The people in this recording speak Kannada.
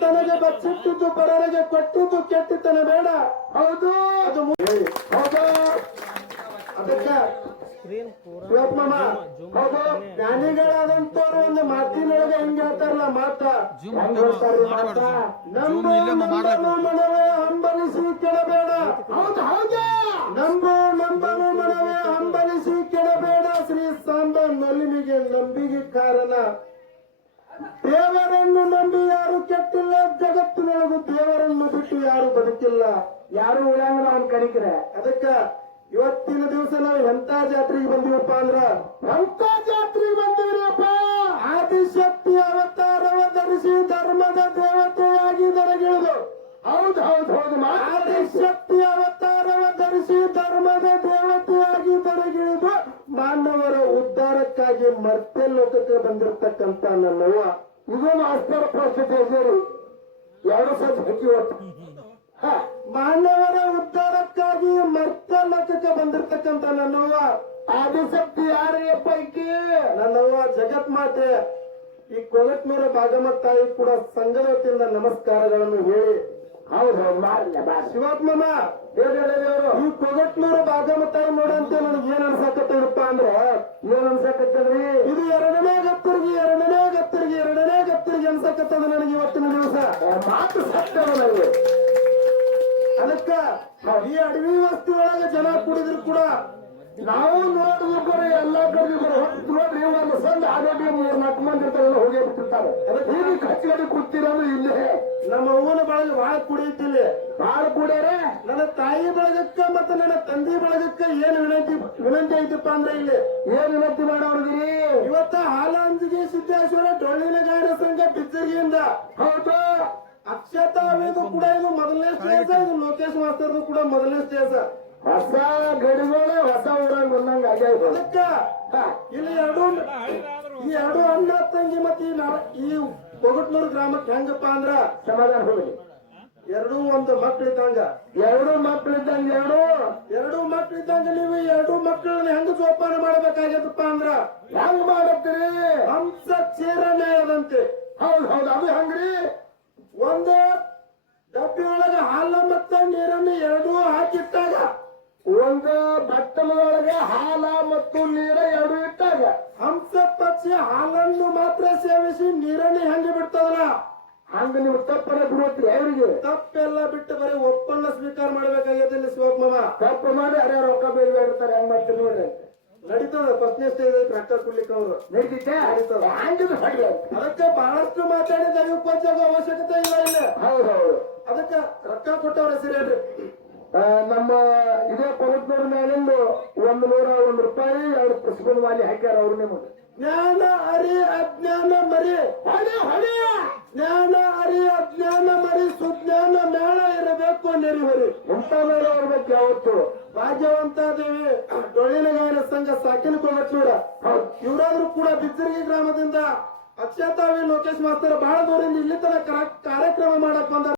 ತನಗೆ ಬಚ್ಚಿಟ್ಟಿದ್ದು ಪರರಿಗೆ ಕೊಟ್ಟಿದ್ದು ಕೆಟ್ಟಿತನ ಬೇಡ. ಹೌದು? ಅದು ಹೌದು? ಅದಕ್ಕೆ ಜ್ಞಾನಿಗಳಾದಂತವ್ರು ಒಂದು ಮಾತಿನೊಳಗೆ ಹೆಂಗ್ ಹೇಳ್ತಾರಲ್ಲ ಮಾತ್ರ. ಮನವೇ ಹಂಬಲಿಸಿ ಕೆಡಬೇಡ ಹೌದು ಹೌದು? ನಂಬು ನಂಬನು ಮನವೇ ಹಂಬಲಿಸಿ ಕೆಡಬೇಡ ಶ್ರೀ ಸಾಂಬ ನಲಿಮಿಗೆ ನಂಬಿಗೆ ಕಾರಣ. ದೇವರನ್ನು ನಂಬಿ ಕೆಟ್ಟಿಲ್ಲ ಜಗತ್ತಿನೊಳಗು ದೇವರನ್ನು ಬಿಟ್ಟು ಯಾರು ಬದುಕಿಲ್ಲ. ಯಾರು ಉಳಂಗಿಲ್ಲ ಅವ್ನ ಕರಿಕರೆ ಅದಕ್ಕ ಇವತ್ತಿನ ದಿವಸ ನಾವು ಎಂತ ಜಾತ್ರೆಗೆ ಬಂದಿವಪ್ಪ ಅಂದ್ರ? ಎಂತ ಜಾತ್ರೆಗೆ ಬಂದಿವ್ರಪ್ಪ? ಆದಿಶಕ್ತಿ ಅವತಾರವ ಧರಿಸಿ ಧರ್ಮದ ದೇವತೆಯಾಗಿ ದರಗಿಳಿದು ಹೌದು ಹೌದು ಹೌದು ಆದಿಶಕ್ತಿ ಅವತಾರವ ಧರಿಸಿ ಧರ್ಮದ ದೇವತೆಯಾಗಿ ದರಗಿಳಿದು ಮಾನವರ ಉದ್ಧಾರಕ್ಕಾಗಿ ಮರ್ತೆ ಲೋಕಕ್ಕೆ ಬಂದಿರತಕ್ಕಂತ ನನ್ನವ್ವ. ಇದು ಮಾಸ್ತರ ಪರಿಸ್ಥಿತಿ ಇದ್ದೀರಿ ಎರಡು ಸತಿ ಹಕ್ಕಿ ಹ, ಮಾನವರ ಉದ್ಧಾರಕ್ಕಾಗಿ ಮರ್ತ್ಯ ಲೋಕಕ್ಕೆ ಬಂದಿರತಕ್ಕಂತ ನನ್ನವ್ವ. ಆದಿಶಕ್ತಿ ಯಾರೇ ಪೈಕಿ? ನನ್ನವ್ವ ಜಗತ್ ಮಾತೆ. ಈ ಕೊಗಟ್ನೂರ ಭಾಗಮತ್ ತಾಯಿ ಕೂಡ ಸಂಘದ ವತಿಯಿಂದ ನಮಸ್ಕಾರಗಳನ್ನು ಹೇಳಿ. ಹೌದು ಶಿವಾತ್ಮನ ದೇವರು ಈ ಕೊಗಟ್ನೂರ ಭಾಗಮತ್ ತಾಯಿ ನೋಡಂತೆ ನನಗೆ ಏನ್ ಅನ್ಸಕತ್ತದಪ್ಪ ಅಂದ್ರೆ? ಏನ್ ಅನ್ಸಕತ್ತದ್ರಿ? ಇದು ಎರಡನೇ ಮಾತು ಸತ್ಯವ ನನಗೆ ಅದಕ್ಕ ಈ ಅಡವಿ ವಸ್ತು ಒಳಗ ಜನ ಕುಡಿದ್ರು ಕೂಡ ನಾವು ನೋಡಿದ್ರೆ ಎಲ್ಲ ಕಡೆ ಹೊತ್ತು ನೋಡ್ರಿ ಒಂದು ಸಂದ ಆರೋಗ್ಯ ಮೂರ್ ನಾಲ್ಕು ಮಂದಿ ಇರ್ತಾರಲ್ಲ ಹೋಗಿ ಬಿಟ್ಟಿರ್ತಾರೆ. ಹೀಗೆ ಕಚ್ಚಿಗಡಿ ಕೂತಿರೋದು ಇಲ್ಲೇ? ನಮ್ಮ ಅವ್ವನ ಬಳಗ ಬಹಳ ಕುಡಿಯುತ್ತಿಲ್ಲ ಬಹಳ ಕುಡಿಯರೆ? ನನ್ನ ತಾಯಿ ಬಳಗಕ್ಕ ಮತ್ತೆ ನನ್ನ ತಂದೆ ಬಳಗಕ್ಕ ಏನ್ ವಿನಂತಿ ವಿನಂತಿ ಐತಪ್ಪ ಅಂದ್ರೆ ಇಲ್ಲಿ? ಏನ್ ವಿನಂತಿ ಮಾಡೋರ್ಗಿರಿ ಇವತ್ತ ಹಾಲಾಂಜಿಗೆ ಸಿದ್ದೇಶ್ವರ ಡೊಳ್ಳಿನ ಗಾಯನ ಸಂಘ ಬಿದ್ದರಿಯಿಂದ ಹೌದು. ಅಕ್ಷತಾ ವೇದು ಕೂಡ ಇದು ಮೊದಲನೇ ಸ್ಟೇಜ್ ಇದು ಲೋಕೇಶ್ ಮಾಸ್ತರ್ದು ಕೂಡ ಮೊದಲನೇ ಸ್ಟೇಜ್. ಹೊಸ ಗಡಿಗಳು ಹೊಸ ಊರಾಗ ಬಂದಂಗ ಅದಕ್ಕ ಇಲ್ಲಿ ಎರಡು ಈ ಎರಡು ಅಣ್ಣ ತಂಗಿ ಮತ್ತೆ ಈ ಕೊಗಟ್ನೂರು ಗ್ರಾಮಕ್ಕೆ ಹೆಂಗಪ್ಪ ಅಂದ್ರ ಸಮಾಧಾನ ಹೋಗಿ. ಎರಡು ಒಂದು ಮಕ್ಕಳಿದ್ದಂಗ ಎರಡು ಮಕ್ಕಳಿದ್ದಂಗ ಎರಡು ಎರಡು ಮಕ್ಕಳಿದ್ದಂಗ ನೀವು ಎರಡು ಮಕ್ಕಳನ್ನ ಹೆಂಗ ಜೋಪಾನ ಮಾಡ್ಬೇಕಾಗ್ಯದಪ್ಪ ಅಂದ್ರ? ಹೆಂಗ್ ಮಾಡತ್ತೀರಿ? ಹಂಸ ಕ್ಷೀರನ್ಯಾಯದಂತೆ. ಹೌದ್ ಹೌದು ಅದು ಹೆಂಗ್ರಿ? ಒಂದು ಡಬ್ಬಿಯೊಳಗ ಹಾಲ ಮತ್ತ ನೀರನ್ನು ಎರಡೂ ಹಾಕಿಟ್ಟಾಗ ಒಂದು ಬಟ್ಟಲೊಳಗೆ ಹಾಲ ಮತ್ತು ನೀರ ಎರಡು ಇಟ್ಟಾಗ ಹಂಸ ಪಕ್ಷಿ ಹಾಲನ್ನು ಮಾತ್ರ ಸೇವಿಸಿ ನೀರನ್ನು ಹೆಂಗೆ ಬಿಡ್ತದಲ್ಲ? ಹಂಗ ನೀವು ತಪ್ಪನ್ನ ಬಿಡುತ್ತೀರಿ ಅವರಿಗೆ ತಪ್ಪೆಲ್ಲ ಬಿಟ್ಟು ಬರೀ ಒಪ್ಪನ್ನ ಸ್ವೀಕಾರ ಮಾಡ್ಬೇಕಾಗ್ಯದ ಶಿವಪ್ಪ ತಪ್ಪು ಮಾಡಿ ಅರೆ ರೊಕ್ಕ ಬೇರೆ ಬೇಡ್ತಾರೆ ಹೆಂಗ್ ಮಾಡ್ತೀರಿ ನೋಡ್ರಿ ನಡೀತದ ಫಸ್ಟ್ನೇ ಸ್ಟೇಜ್ ಐತಿ ರೊಕ್ಕ ಕೊಡ್ಲಿಕ್ಕೆ ಅವರು. ನಡೀತೈತೆ? ಅದಕ್ಕೆ ಬಹಳಷ್ಟು ಮಾತಾಡಿ ದೈವ ಪಂಚಾಗ ಅವಶ್ಯಕತೆ ಇಲ್ಲ ಇಲ್ಲ. ಹೌದು ಅದಕ್ಕೆ ರೊಕ್ಕ ಕೊಟ್ಟವ್ರ ಹೆಸರು ಹೇಳ್ರಿ. ನಮ್ಮ ಇದೇ ಪರ್ವತನೂರ ಮೇಲಿಂದು ಒಂದು ನೂರ ಒಂದು ರೂಪಾಯಿ ಎರಡು ಪುಸ್ತಕದ ಮಾಲಿ ಹಾಕ್ಯಾರ ಅವ್ರು ನಿಮಗೆ. ಜ್ಞಾನ ಅರಿ ಅಜ್ಞಾನ ಮರಿ ಹೊಡೆ ಹೊಡೆ ಜ್ಞಾನ ಅರಿ ಅಜ್ಞಾನ ಮರಿ ಸುಜ್ಞಾನ ಮೇಳ ಇರಬೇಕು ನೆರಿಹೊರಿ ಮೇಲೆ ಬರ್ಬೇಕು ಯಾವತ್ತು? ಭಾಗ್ಯವಂತ ದೇವಿ ಡೊಳ್ಳಿನ ಗಾಯನ ಸಂಘ ಸಾಕಿನ ನೋಡ ಇವರಾದ್ರೂ ಕೂಡ ಬಿದ್ದರಿಗೆ ಗ್ರಾಮದಿಂದ ಅಕ್ಷತಾವಿ ಲೋಕೇಶ್ ಮಾಸ್ತರ್ ಬಹಳ ದೂರದಿಂದ ಇಲ್ಲಿ ತನಕ ಕಾರ್ಯಕ್ರಮ ಮಾಡಕ್ ಬಂದ